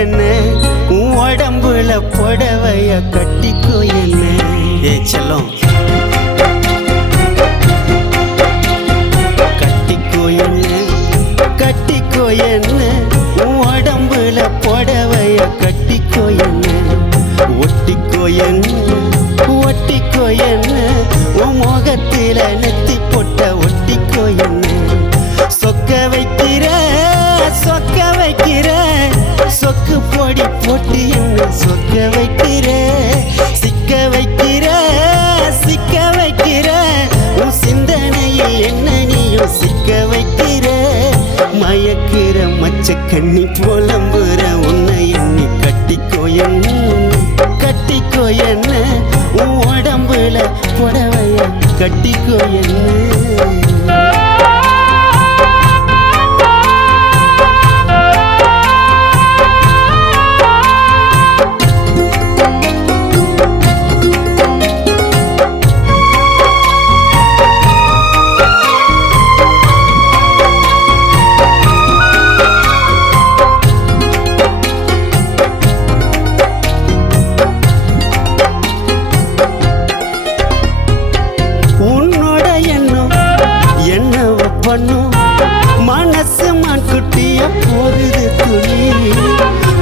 என்ன உன் உடம்புல புடவைய கட்டிக்கோ என்ன. ஏ செல்லம் கட்டிக்கோ என்ன கட்டிக்கோ என்ன உன் உடம்புல புடவைய கட்டிக்கோ என்ன. ஒட்டிக்கோ என்ன ஒட்டிக்கோ என்ன உன் முகத்தில நெத்தி போட்ட ஒட்டிக்கோ என்ன. சொக்க வைக்கிற சொக்க வைக்கிற சொக்கு பொடி போட்டு என்ன சொக்க வைக்கிற. சிக்க வைக்கிற சிக்க வைக்கிற உன் சிந்தனையில் என்ன நீயும் சிக்க வைக்கிற. மயக்கிற மச்ச கண்ணி புலம்புற உன்னை எண்ணி கட்டிக்கோ என்ன கட்டிக்கோ என்ன உன் உடம்புல புடவைய கட்டிக்கோ என்ன. மனசு மான்குட்டிய போகுது துளி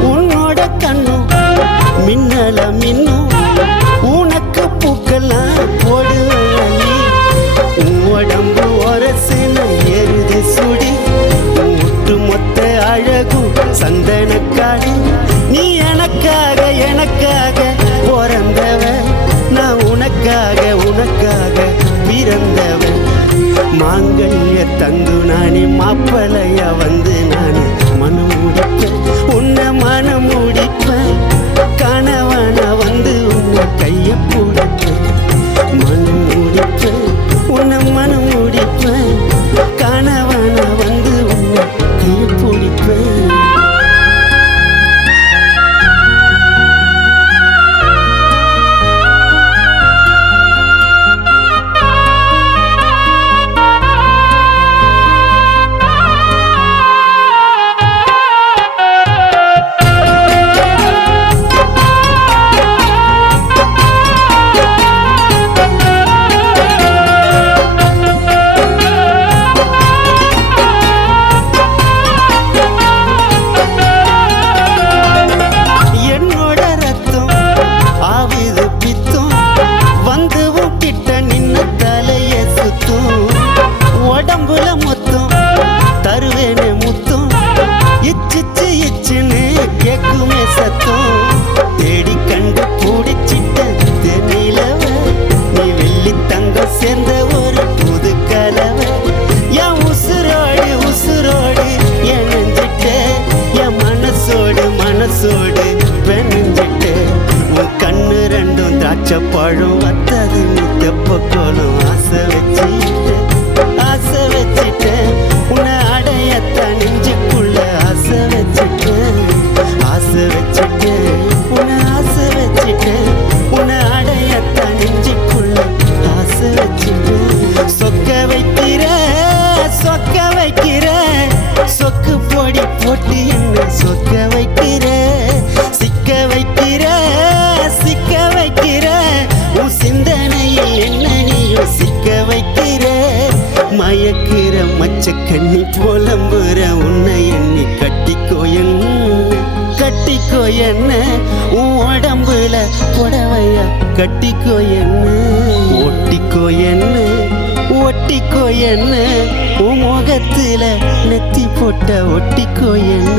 உன்னோட கண்ணும் மின்னல மின்னும் உனக்கு பூக்கெல்லாம் போடுவலி. உடம்பு ஒரசுன ஏறுது சுடி ஒட்டு மொத்த அழகும் சந்தனக்காடு. நீ எனக்காக எனக்காக பிறந்தவ நான் உனக்காக உனக்காக பிறந்தவன். மாங்கல்ய தந்து நானே மாப்பளையா வந்து நானே மனம் முடிப்பேன் உன்னை மனம் முடிப்பேன். கணவன வந்து உன்னை கைய பிடிப்பேன் மனம் முடிப்பேன் உன்னை மனம் முடிப்பேன். கணவன வந்து உன்னை கைய பிடிப்பேன். உடம்புல மொத்தம் தருவேனே முத்தம் இச்சிச்சு இச்சுன்னு கேக்குமே சத்தம். தேடி கண்டு பூடிச்சிட்ட தென்னிலவ நீ வெள்ளி தங்கம் சேர்ந்த ஒரு புது கலவை. என் உசுரோடு உசுரோடு என் நெஞ்சிட்ட என் மனசோடு மனசோடு பெண்ணிஞ்சிட்ட. உன் கண்ணு ரெண்டும் திராட்சை பழம் வத்தது நீ தெப்ப கோலம் ஆசை வச்சுட்ட ஆசை வச்சுட்டேன் உன்னை அடையத்தான் நெஞ்சுக்குள்ள ஆசை வச்சுட்டேன் ஆசை வச்சுட்டேன் உன்னை ஆசை வச்சுட்டேன் உன்னை அடையத்தான் நெஞ்சுக்குள்ள ஆசை வச்சுட்டேன். சொக்க வைக்கிற சொக்க வைக்கிற சொக்கு பொடி போட்டு என்ன சொக்க வைக்கிற. சிக்க வைக்கிற சிக்க வைக்கிற உன் சிந்தனையில் என்ன நீயும் சிக்க வைக்கிற. மயக்கிற மச்ச கண்ணி புலம்புற உன்னை எண்ணி கட்டிக்கோ என்ன கட்டிக்கோ என்ன உன் உடம்புல புடவைய கட்டிக்கோ என்ன. ஒட்டிக்கோ என்ன ஒட்டிக்கோ என்ன உன் முகத்துல நெத்தி போட்ட ஒட்டிக்கோ என்ன.